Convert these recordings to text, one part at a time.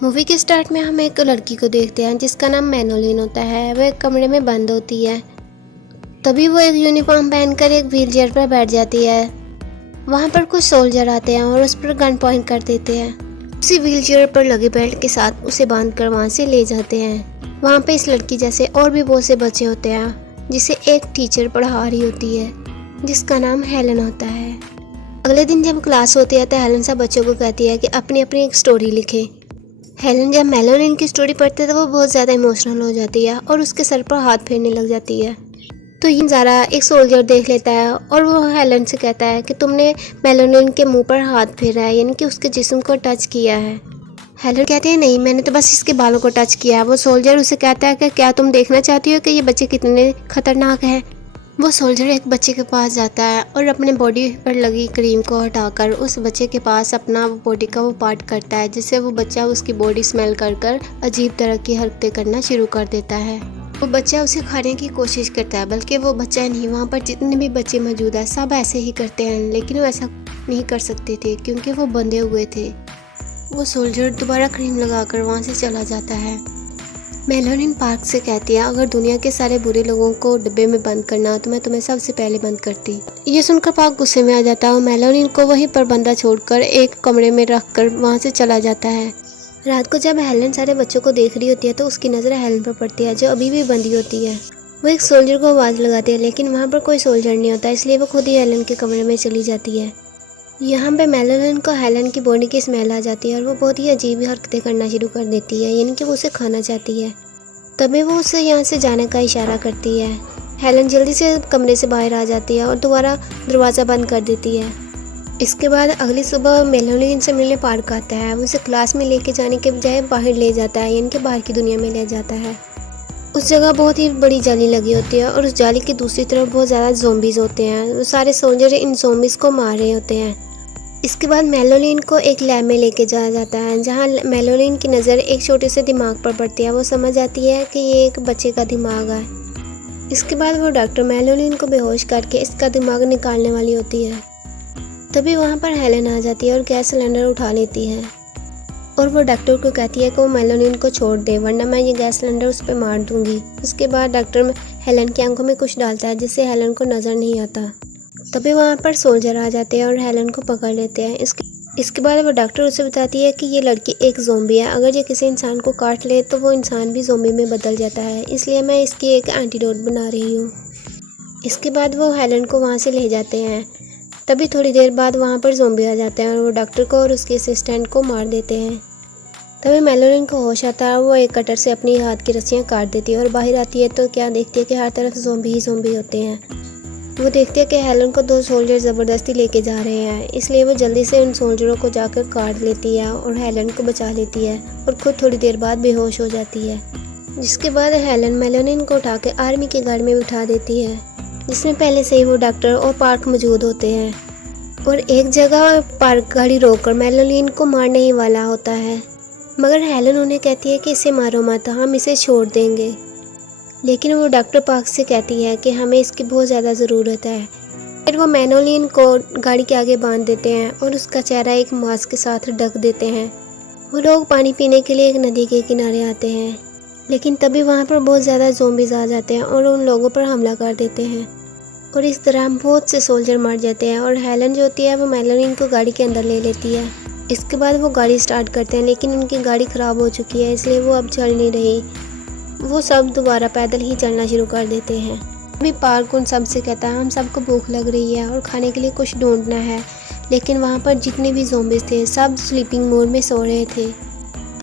Movie के start में हम एक लड़की को देखते हैं जिसका नाम मैनोलिन होता है। वह एक कमरे में बंद होती है। तभी वो एक यूनिफॉर्म पहनकर एक व्हीलचेयर पर बैठ जाती है। वहाँ पर कुछ सोल्जर आते हैं और उस पर गन पॉइंट कर देते हैं। उसी व्हीलचेयर पर लगे बेल्ट के साथ उसे बांधकर वहाँ से ले जाते हैं। वहाँ पे इस लड़की जैसे और भी बहुत से बच्चे होते हैं जिसे एक टीचर पढ़ा रही होती है जिसका नाम हेलन होता है। अगले दिन जब क्लास होती है तो हेलन सब बच्चों को कहती है कि अपनी अपनी एक स्टोरी लिखे। हेलन जब मैलोलिन की स्टोरी पढ़ती है तो वो बहुत ज़्यादा इमोशनल हो जाती है और उसके सर पर हाथ फेरने लग जाती है। तो ये नज़ारा एक सोल्जर देख लेता है और वो हेलन से कहता है कि तुमने मैलोलिन के मुंह पर हाथ फेरा है, यानी कि उसके जिस्म को टच किया है। हेलन कहती है नहीं, मैंने तो बस इसके बालों को टच किया है। वो सोल्जर उसे कहता है कि क्या तुम देखना चाहती हो कि ये बच्चे कितने खतरनाक हैं। वो सोल्जर एक बच्चे के पास जाता है और अपने बॉडी पर लगी क्रीम को हटाकर उस बच्चे के पास अपना बॉडी का वो पार्ट करता है, जिससे वो बच्चा उसकी बॉडी स्मेल कर अजीब तरह की हरकतें करना शुरू कर देता है। वो बच्चा उसे खाने की कोशिश करता है, बल्कि वो बच्चा नहीं, वहाँ पर जितने भी बच्चे मौजूद हैं सब ऐसे ही करते हैं, लेकिन वो ऐसा नहीं कर सकते थे क्योंकि वो बंधे हुए थे। वो सोल्जर दोबारा क्रीम लगाकर वहाँ से चला जाता है। मैलोलिन पार्क से कहती है अगर दुनिया के सारे बुरे लोगों को डिब्बे में बंद करना तो मैं तुम्हें सबसे पहले बंद करती। ये सुनकर पार्क गुस्से में आ जाता है और मैलोलिन को वहीं पर बंदा छोड़कर एक कमरे में रखकर वहाँ से चला जाता है। रात को जब हेलन सारे बच्चों को देख रही होती है तो उसकी नज़र हेलन पर पड़ती है जो अभी भी बंधी होती है। वो एक सोल्जर को आवाज़ लगाती है लेकिन वहाँ पर कोई सोल्जर नहीं होता, इसलिए वो खुद ही हेलन के कमरे में चली जाती है। यहाँ पे मैलोलिन को हेलन की बॉडी की स्मेल आ जाती है और वो बहुत ही अजीब हरकतें करना शुरू कर देती है, यानी कि वो उसे खाना चाहती है। तभी वो उसे यहाँ से जाने का इशारा करती है। हेलन जल्दी से कमरे से बाहर आ जाती है और दोबारा दरवाज़ा बंद कर देती है। इसके बाद अगली सुबह मैलोलिन से मिलने पार्क आता है। वो उसे क्लास में लेके जाने के बजाय बाहर ले जाता है, यानी कि बाहर की दुनिया में ले जाता है। उस जगह बहुत ही बड़ी जाली लगी होती है और उस जाली की दूसरी तरफ बहुत ज़्यादा ज़ॉम्बीज़ होते हैं। वो सारे सोल्जर इन ज़ॉम्बीज़ को मार रहे होते हैं। इसके बाद मैलोलिन को एक लैब में लेके जाया जाता है जहाँ मैलोलिन की नज़र एक छोटे से दिमाग पर पड़ती है। वो समझ आती है कि ये एक बच्चे का दिमाग है। इसके बाद वो डॉक्टर मैलोलिन को बेहोश करके इसका दिमाग निकालने वाली होती है। तभी वहाँ पर हेलन आ जाती है और गैस सिलेंडर उठा लेती है और वो डॉक्टर को कहती है कि वो मैलोलिन को छोड़ दे वरना मैं ये गैस सिलेंडर उस पर मार दूंगी। उसके बाद डॉक्टर हेलन की आंखों में कुछ डालता है जिससे हेलन को नज़र नहीं आता। तभी वहाँ पर सोल्जर आ जाते हैं और हेलन को पकड़ लेते हैं। इसके बाद वो डॉक्टर उसे बताती है कि ये लड़की एक ज़ॉम्बी है, अगर ये किसी इंसान को काट ले तो वो इंसान भी ज़ॉम्बी में बदल जाता है, इसलिए मैं इसकी एक एंटीडोट बना रही हूँ। इसके बाद वो हेलन को वहाँ से ले जाते हैं। तभी थोड़ी देर बाद वहाँ पर ज़ॉम्बी आ जाते हैं और वो डॉक्टर को और उसके असिस्टेंट को मार देते हैं। तभी मैलोलिन को होश आता है। वो एक कटर से अपनी हाथ की रस्सियाँ काट देती है और बाहर आती है तो क्या देखती है कि हर तरफ ज़ॉम्बी ही ज़ॉम्बी होते हैं। वो देखती है कि हेलन को दो सोल्जर ज़बरदस्ती लेके जा रहे हैं, इसलिए वो जल्दी से उन सोल्जरों को जाकर काट लेती है और हेलन को बचा लेती है और खुद थोड़ी देर बाद बेहोश हो जाती है। जिसके बाद हेलन मैलोलिन को उठा के आर्मी की गाड़ी में बिठा देती है जिसमें पहले से ही वो डॉक्टर और पार्क मौजूद होते हैं। और एक जगह पार्क गाड़ी रोककर मैलोलिन को मारने ही वाला होता है, मगर हेलन उन्हें कहती है कि इसे मारो मत, हम इसे छोड़ देंगे। लेकिन वो डॉक्टर पार्क से कहती है कि हमें इसकी बहुत ज़्यादा ज़रूरत है। फिर वो मैलोलिन को गाड़ी के आगे बांध देते हैं और उसका चेहरा एक मास्क के साथ ढक देते हैं। वो लोग पानी पीने के लिए एक नदी के किनारे आते हैं, लेकिन तभी वहाँ पर बहुत ज़्यादा ज़ॉम्बीज़ आ जाते हैं और उन लोगों पर हमला कर देते हैं और इस तरह बहुत से सोल्जर मर जाते हैं। और हेलन जो होती है वो मैलोलिन को गाड़ी के अंदर ले लेती है। इसके बाद वो गाड़ी स्टार्ट करते हैं, लेकिन उनकी गाड़ी ख़राब हो चुकी है, इसलिए वो अब चल नहीं रही। वो सब दोबारा पैदल ही चलना शुरू कर देते हैं। अभी पार्क उन सब से कहता है हम सबको भूख लग रही है और खाने के लिए कुछ ढूंढना है, लेकिन वहाँ पर जितने भी ज़ॉम्बीज़ थे सब स्लीपिंग मोड में सो रहे थे।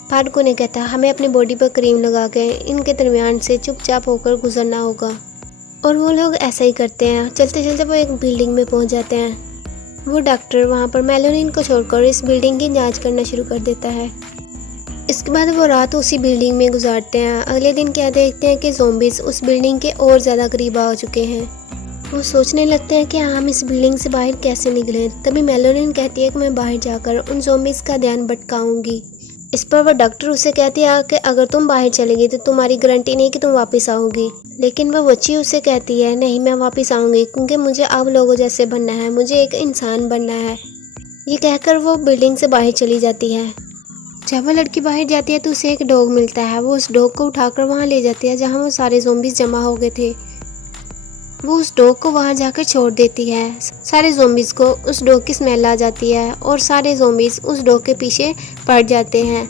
पार्क उन्हें कहता है हमें अपनी बॉडी पर क्रीम लगा के इनके दरमियान से चुपचाप होकर गुजरना होगा। और वो लोग ऐसा ही करते हैं। चलते चलते वो एक बिल्डिंग में पहुँच जाते हैं। वो डॉक्टर वहाँ पर मैलोलिन को छोड़कर इस बिल्डिंग की जाँच करना शुरू कर देता है। इसके बाद वो रात उसी बिल्डिंग में गुजारते हैं। अगले दिन क्या देखते हैं कि ज़ॉम्बीज़ उस बिल्डिंग के और ज़्यादा करीब आ चुके हैं। वो सोचने लगते हैं कि हम इस बिल्डिंग से बाहर कैसे निकलें। तभी मैलोलिन कहती है कि मैं बाहर जाकर उन ज़ॉम्बीज़ का ध्यान भटकाऊंगी। इस पर वह डॉक्टर उसे कहती है कि अगर तुम बाहर चलेगी तो तुम्हारी गारंटी नहीं कि तुम वापस आओगी। लेकिन वह बच्ची उसे कहती है नहीं, मैं वापस आऊँगी क्योंकि मुझे अब लोगों जैसे बनना है, मुझे एक इंसान बनना है। ये कहकर वो बिल्डिंग से बाहर चली जाती है। जब वो लड़की बाहर जाती है तो उसे एक डॉग मिलता है। वो उस डॉग को उठाकर वहाँ ले जाती है जहाँ वो सारे ज़ॉम्बीज़ जमा हो गए थे। वो उस डॉग को वहाँ जाकर छोड़ देती है। सारे ज़ॉम्बीज़ को उस डॉग की स्मेल आ जाती है और सारे ज़ॉम्बीज़ उस डॉग के पीछे पड़ जाते हैं।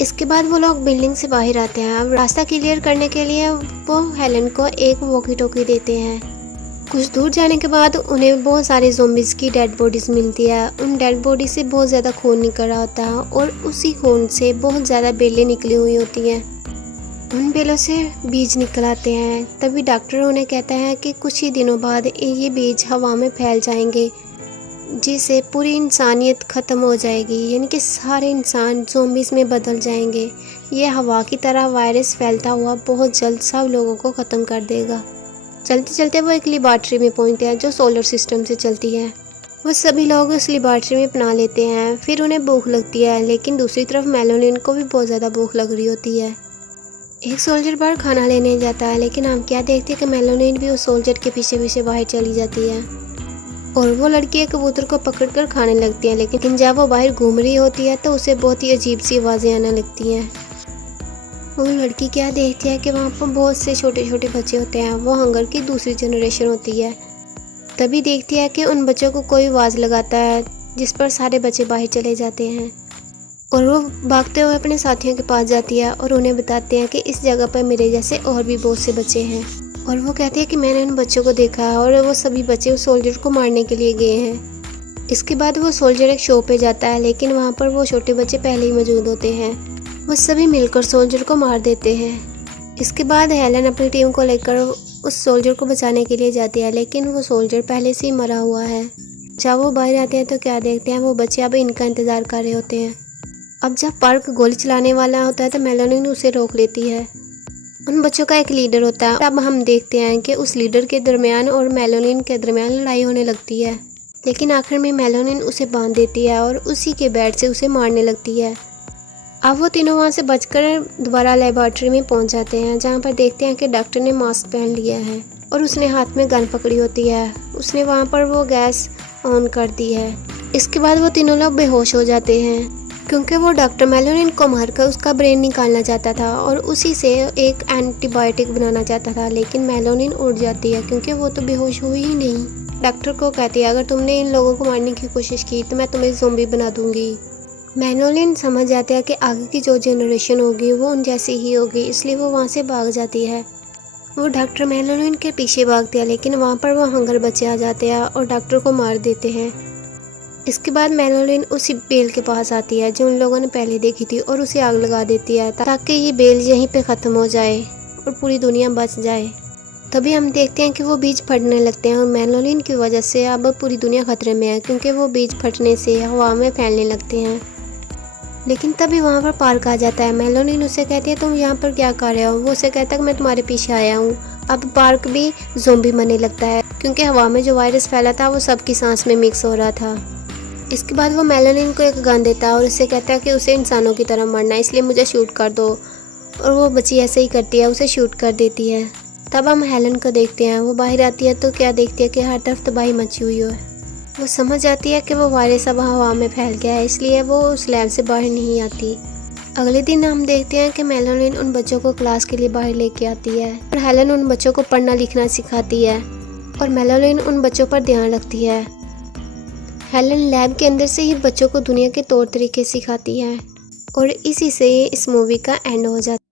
इसके बाद वो लोग बिल्डिंग से बाहर आते हैं। अब रास्ता क्लियर करने के लिए वो हेलन को एक वॉकी टॉकी देते हैं। कुछ दूर जाने के बाद उन्हें बहुत सारे ज़ॉम्बीज़ की डेड बॉडीज़ मिलती है। उन डेड बॉडी से बहुत ज़्यादा खून निकल रहा होता है और उसी खून से बहुत ज़्यादा बेलें निकली हुई होती हैं। उन बेलों से बीज निकल आते हैं। तभी डॉक्टर उन्हें कहता है कि कुछ ही दिनों बाद ये बीज हवा में फैल जाएंगे, जिससे पूरी इंसानियत ख़त्म हो जाएगी, यानी कि सारे इंसान ज़ॉम्बीज़ में बदल जाएंगे। ये हवा की तरह वायरस फैलता हुआ बहुत जल्द सब लोगों को ख़त्म कर देगा। चलते चलते वो एक लेबॉर्ट्री में पहुंचते हैं जो सोलर सिस्टम से चलती है। वो सभी लोग उस लेबॉर्ट्री में अपना लेते हैं। फिर उन्हें भूख लगती है, लेकिन दूसरी तरफ मेलानिन को भी बहुत ज़्यादा भूख लग रही होती है। एक सोल्जर बाहर खाना लेने जाता है, लेकिन हम क्या देखते हैं कि मेलानिन भी उस सोल्जर के पीछे पीछे बाहर चली जाती है और वो लड़की एक कबूतर को पकड़कर खाने लगती है। लेकिन जब वो बाहर घूम रही होती है तो उसे बहुत ही अजीब सी आवाज़ें आने लगती हैं। वो लड़की क्या देखती है कि वहाँ पर बहुत से छोटे छोटे बच्चे होते हैं। वो हंगर की दूसरी जनरेशन होती है। तभी देखती है कि उन बच्चों को कोई आवाज़ लगाता है, जिस पर सारे बच्चे बाहर चले जाते हैं और वो भागते हुए अपने साथियों के पास जाती है और उन्हें बताते हैं कि इस जगह पर मेरे जैसे और भी बहुत से बच्चे हैं। और वो कहती है कि मैंने उन बच्चों को देखा है और वो सभी बच्चे उस सोल्जर को मारने के लिए गए हैं। इसके बाद वो सोल्जर एक शो पे जाता है, लेकिन वहाँ पर वो छोटे बच्चे पहले ही मौजूद होते हैं। वो सभी मिलकर सोल्जर को मार देते हैं। इसके बाद हेलन अपनी टीम को लेकर उस सोल्जर को बचाने के लिए जाती है, लेकिन वो सोल्जर पहले से ही मरा हुआ है। जब वो बाहर आते हैं तो क्या देखते हैं, वो बच्चे अब इनका इंतज़ार कर रहे होते हैं। अब जब पार्क गोली चलाने वाला होता है तो मेलानिन उसे रोक लेती है। उन बच्चों का एक लीडर होता है। अब हम देखते हैं कि उस लीडर के दरमियान और मेलानिन के दरमियान लड़ाई होने लगती है, लेकिन आखिर में मेलानिन उसे बांध देती है और उसी के बैट से उसे मारने लगती है। अब वो तीनों वहाँ से बचकर दोबारा लेबॉर्ट्री में पहुँच जाते हैं, जहाँ पर देखते हैं कि डॉक्टर ने मास्क पहन लिया है और उसने हाथ में गन पकड़ी होती है। उसने वहाँ पर वो गैस ऑन कर दी है। इसके बाद वो तीनों लोग बेहोश हो जाते हैं, क्योंकि वो डॉक्टर मेलानिन को मारकर उसका ब्रेन निकालना चाहता था और उसी से एक एंटीबायोटिक बनाना चाहता था। लेकिन मेलानिन उड़ जाती है क्योंकि वो तो बेहोश हुई ही नहीं। डॉक्टर को कहती है, अगर तुमने इन लोगों को मारने की कोशिश की तो मैं तुम्हें ज़ॉम्बी बना दूंगी। मेलानिन समझ जाती है कि आगे की जो जनरेशन होगी वो उन जैसी ही होगी, इसलिए वो वहाँ से भाग जाती है। वो डॉक्टर मेलानिन के पीछे भागती है, लेकिन वहाँ पर वो हंगर बच्चे आ जाते हैं और डॉक्टर को मार देते हैं। इसके बाद मेलानिन उसी बेल के पास आती है जो उन लोगों ने पहले देखी थी और उसे आग लगा देती है ताकि ये बेल यहीं पे ख़त्म हो जाए और पूरी दुनिया बच जाए। तभी हम देखते हैं कि वो बीज फटने लगते हैं और मेलानिन की वजह से अब पूरी दुनिया खतरे में है, क्योंकि वो बीज फटने से हवा में फैलने लगते हैं। लेकिन तभी वहाँ पर पार्क आ जाता है। मेलानिन उससे कहती है, तुम यहाँ पर क्या कर रहे हो? वो उसे कहता है कि मैं तुम्हारे पीछे आया हूँ। अब पार्क भी ज़ॉम्बी बनने लगता है, क्योंकि हवा में जो वायरस फैला था वो सबकी सांस में मिक्स हो रहा था। इसके बाद वो मेलानिन को एक गन देता है और उससे कहता है कि उसे इंसानों की तरह मरना है, इसलिए मुझे शूट कर दो। और वो बच्ची ऐसे ही करती है, उसे शूट कर देती है। तब हम हेलन को देखते हैं। वो बाहर आती है तो क्या देखती है कि हर तरफ तबाही मची हुई है। वो समझ आती है कि वो वायरस अब हवा में फैल गया है, इसलिए वो उस लैब से बाहर नहीं आती। अगले दिन हम देखते हैं कि मेलानिन उन बच्चों को क्लास के लिए बाहर लेके आती है और हेलन उन बच्चों को पढ़ना लिखना सिखाती है और मेलानिन उन बच्चों पर ध्यान रखती है। हेलन लैब के अंदर से ही बच्चों को दुनिया के तौर तरीके सिखाती है और इसी से इस मूवी का एंड हो जाता है।